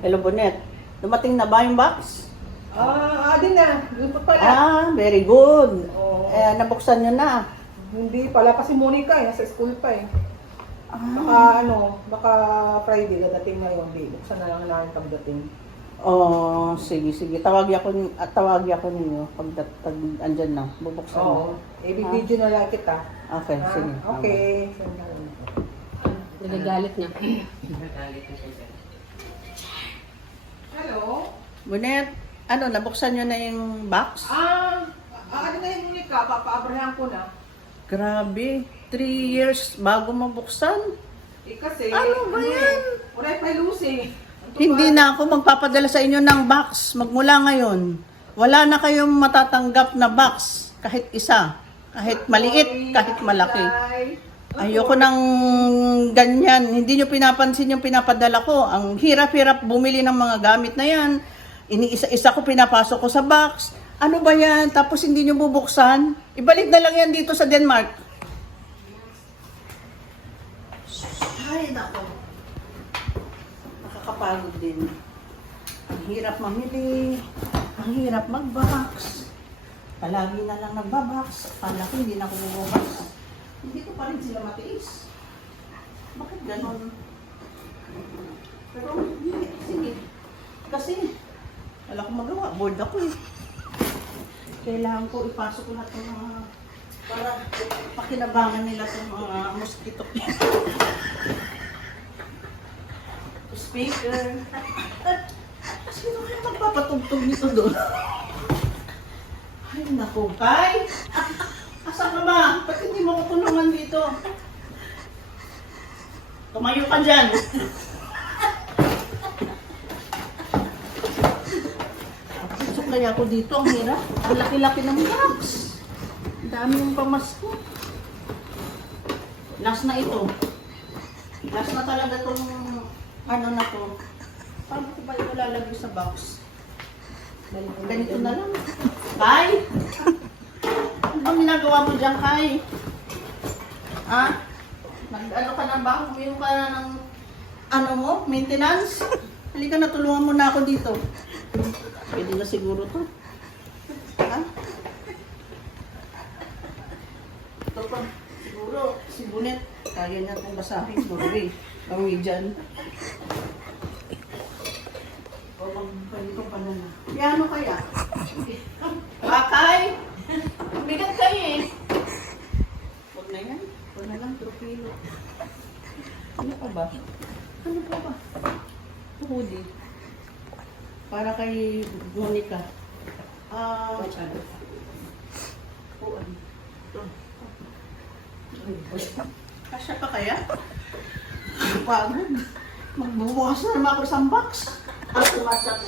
Hello, Bonet. Dumating na ba yung box? Din na. Doon pa pala. Very good. Oo. Nabuksan nyo na. Hindi pala kasi Monica nasa school pa eh. Baka Friday dating ngayon. Di, buksan na lang namin pagdating. Sige. Tawagi ako ninyo pag andyan na. Bubuksan na. Oo. I-video na lang kita. Okay, sige. Okay. Nagagalit niya. Hello? Bonet, nabuksan nyo na yung box? Ano na yung Monica? Papaabrahan ko na. Grabe, 3 years bago mabuksan. Kasi, Ano ba yan? Wala pa Lucy. Hindi na ako magpapadala sa inyo ng box magmula ngayon. Wala na kayong matatanggap na box kahit isa. Kahit maliit, kahit malaki. Ayoko ng ganyan. Hindi nyo pinapansin yung pinapadala ko. Ang hirap-hirap bumili ng mga gamit na yan. Iniisa-isa ko pinapasok ko sa box. Ano ba yan? Tapos hindi nyo bubuksan? Ibalik na lang yan dito sa Denmark. Ay, nako. Nakakapagod din. Ang hirap mamili. Ang hirap mag-box. Palagi na lang nagbabox. Kala ko hindi na ako bubox. Hindi ko pa rin sila matiis. Bakit ganon? Pero hindi. Sige. Kasi wala akong magawa. Bored ako eh. Kailangan ko ipasok lahat ng mga para pakinabangan nila itong mga mosquito. Speaker. Sino kaya magpapatugtog nito doon? Ay, naku. Ay! Asan ka ba? Ba't hindi mo ko tulungan dito? Tumayo ka dyan. Suklay ako dito. Ang hirap. Ang laki-laki ng box. Ang dami yung pamasko. Last na ito. Last na talaga itong na to. Paano ko ba ito lalagay sa box? Ganito na lang. Kai? Ano bang ginagawa mo dyan, Kai? Nag-ano ka na ba? Humiyo ka na ng maintenance? Halika na, tulungan mo na ako dito. Pwede na siguro to. Ito pa. Siguro, si Bonet, kaya niya itong basahin. Sorry. Norwegian. O, magbalito pa na na. Piano kaya? Bakay! Bigat kayo eh. Huwag na yan. Huwag na lang, tropilo. Ano pa ba? Ano pa ba? Hoodie. Para kay Monica. Ano? Ito. Kasya pa kaya? Pagod. Magbubukas na naman ako sa box. Ang tumasya ko.